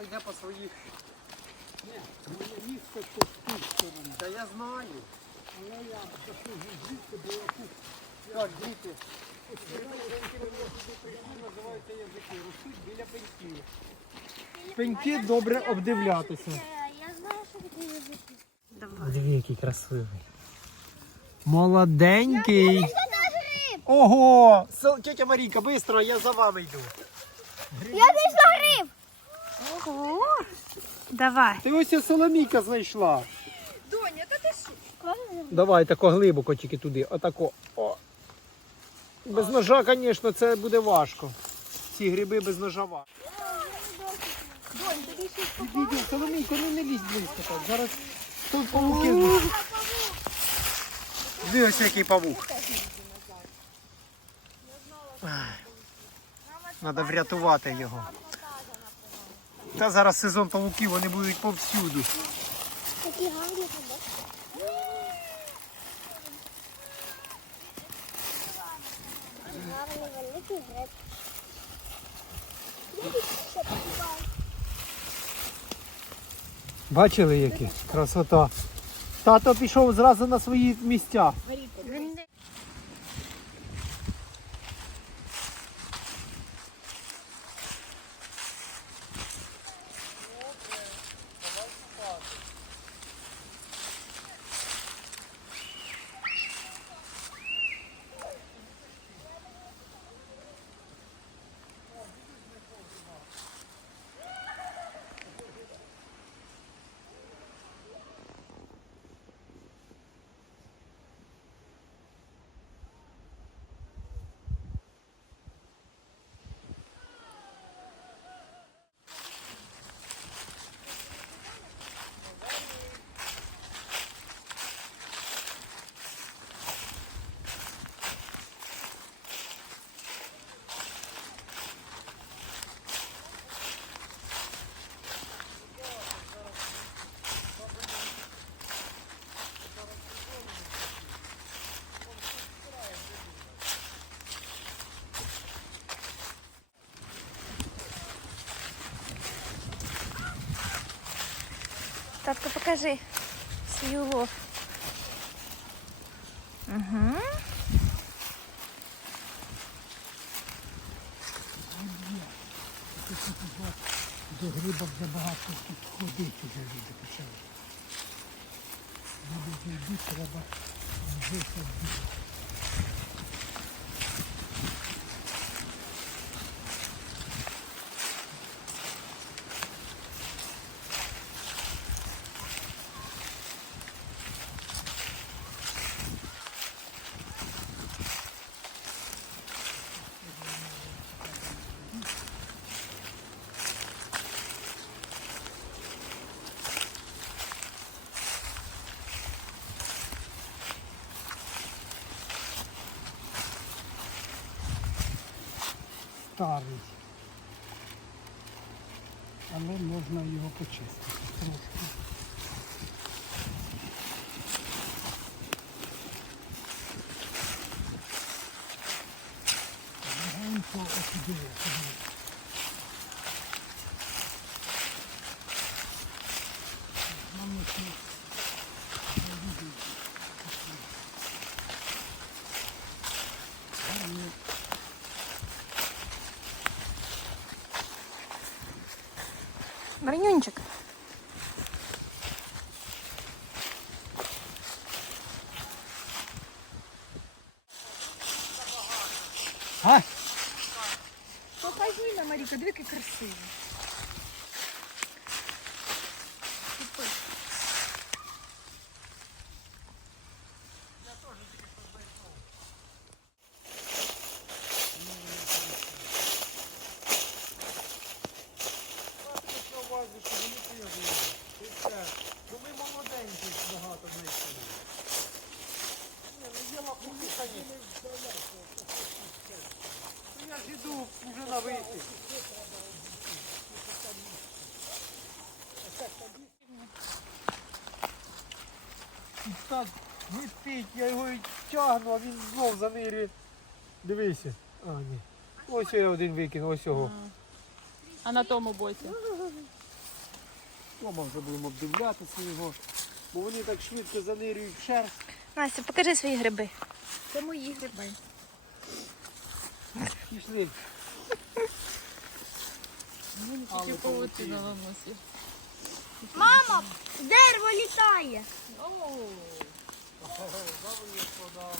просто йде по своїх. Ні, моє місце по ту сторону. Та я знаю. Але я заслужу звідти, бо я тут Так, діти. називаються язики. Ростуть біля пеньків. Пеньки добре обдивлятися. Я знаю, що таке язики. Диви, який красивий. Молоденький. Ого! Тетя Марійка, швидко, я за вами йду. Я знайшла гриб! Ого! Давай. Ти ось і Соломійка знайшла. Доня, та ти що? Давай тако глибоко тільки туди. Отако. О. Без ножа, звісно, це буде важко. Ці гриби без ножа важко. Донь, тобі щось Відійди, Соломійко, ну не лізь близько так. Зараз тут павуки. Дивися, який павук. Треба врятувати його. Та зараз сезон павуків, вони будуть повсюду. Такі гарні. Гарний великий гриб. Бачили, які? Красота. Тато пішов зразу на свої місця. Татко, покажи свій улов. Угу. До грибок забагато багато тут ходити вже люди почали. Люди зайдуть, треба вже садити. Старий. Але можна його почистити трошки. Маринюнчик. А? Покажи нам, Маріка, диви, який красивий. Ну ми молоденькі багато знайшли. Ні, ну є лапухи, звісно. Ну я ж іду вже на. І так летить, я його і тягну, а він знов занирює. Дивися. А, ні. Ось я один викинув, ось його. А на тому боці. Дома вже будемо обдивлятися його, бо вони так швидко занирюють в шерсть. Настя, покажи свої гриби. Це мої гриби. Пішли. Мені Тільки павутина на носі. Мама, дерево літає. Завоєць подав.